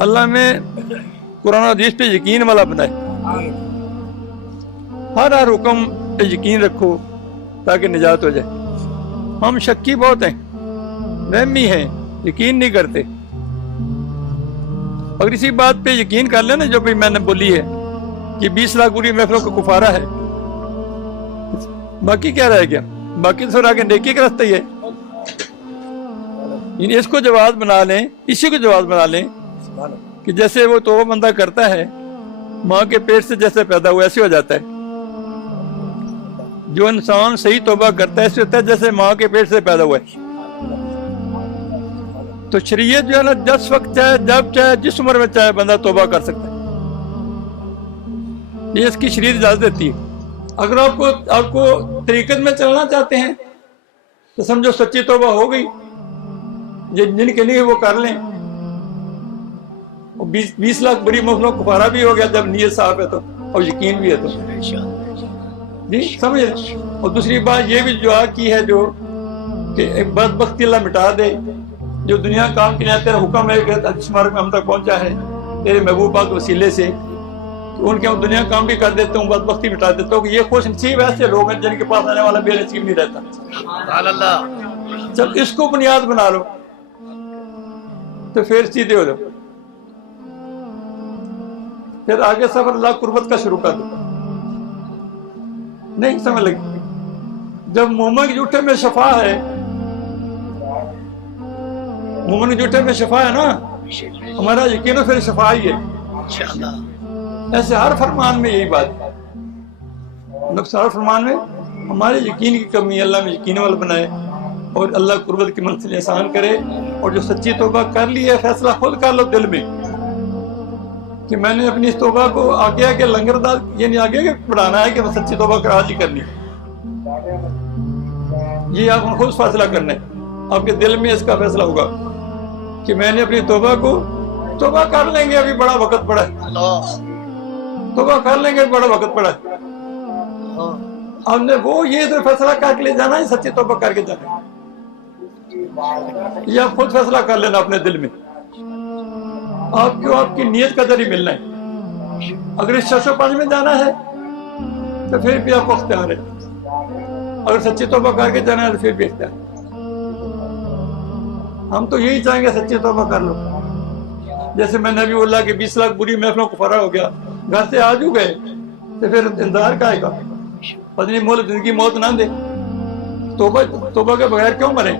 अल्लाह में कुरान हदीस पे यकीन वाला बनाए, हर हुक्म पे यकीन रखो ताकि निजात हो जाए। हम शक्की बहुत हैं, वहमी हैं, यकीन नहीं करते। अगर इसी बात पे यकीन कर लेना जो भी मैंने बोली है कि 20 लाख बुरी महफिलों का कुफारा है, बाकी क्या रह गया? बाकी तो आगे नेकी का रास्ता ही है। इसको जवाब बना लें, इसी को जवाब बना लें कि जैसे वो तौबा बंदा करता है, माँ के पेट से जैसे पैदा हुआ ऐसे हो जाता है। जो इंसान सही तौबा करता है ऐसे होता है जैसे माँ के पेट से पैदा हुआ है। तो शरीयत जो है ना, जिस वक्त चाहे, जब चाहे, जिस उम्र में चाहे बंदा तौबा कर सकता है, ये इसकी शरीयत इजाजत देती है। अगर आपको तरीकत में चलना चाहते हैं तो समझो सच्ची तौबा हो गई, जिनके लिए वो कर लें। 20 लाख बुरी महफिलों को कुफारा भी हो गया जब नीयत साफ है तो, और यकीन भी है तो जी, समझे। और दूसरी बात ये भी दुआ की है जो कि बदबख्ती अल्लाह मिटा दे, जो दुनिया काम के लिए तेरा हुक्म है कि जिस मार्ग में हम तक पहुंचा है तेरे महबूब पाक के वसीले से, तो उनके हम दुनिया काम भी कर देता हूँ, बदबख्ती मिटा देता हूँ। ये खुश नसीब ऐसे लोग हैं जिनके पास आने वाला बेनसीब नहीं रहता। जब इसको बुनियाद बना लो तो फिर सीधे हो जाओ, फिर आगे सफर अल्लाह कुर्बत का शुरू कर दो। नहीं समझ लगी? जब मोमन के जूठे में शफा है, मोमन के जूठे में शफा है ना, हमारा यकीन फिर शफा ही है। ऐसे हर फरमान में यही बात है, हर फरमान में हमारे यकीन की कमी अल्लाह में यकीन वाला बनाए और अल्लाह कुर्बत की मंजिल आसान करे। और जो सच्ची तौबा कर ली है, फैसला खुद कर लो दिल में कि मैंने अपनी इस तौबा को आगे आगे लंगरदार, यानी आगे आगे बढ़ाना है कि मैं सच्ची तौबा कर आज ही करनी है। ये आपको खुद फैसला करना है, आपके दिल में इसका फैसला होगा कि मैंने अपनी तौबा कर लेंगे, अभी बड़ा वक्त पड़ा है, तौबा कर लेंगे, बड़ा वक्त पड़ा है। हमने वो ये तो फैसला करके ले जाना है, सच्ची तौबा करके जाना है। ये आप खुद फैसला कर लेना अपने दिल में, आपको आपकी नीयत का जरिए मिलना है। अगर इस 605 में जाना है तो फिर भी आपको अख्तियार है, अगर सच्ची तौबा करके जाना है तो फिर भी अख्तियार। हम तो यही चाहेंगे सच्ची तौबा कर लो। जैसे मैं नबी अल्लाह के 20 लाख बुरी महफिलों को फरार हो गया, घर से आज गए तो फिर इंतजार का आएगा, पत्नी मोल जिंदगी मौत ना दे, तौबा के बगैर क्यों मरे?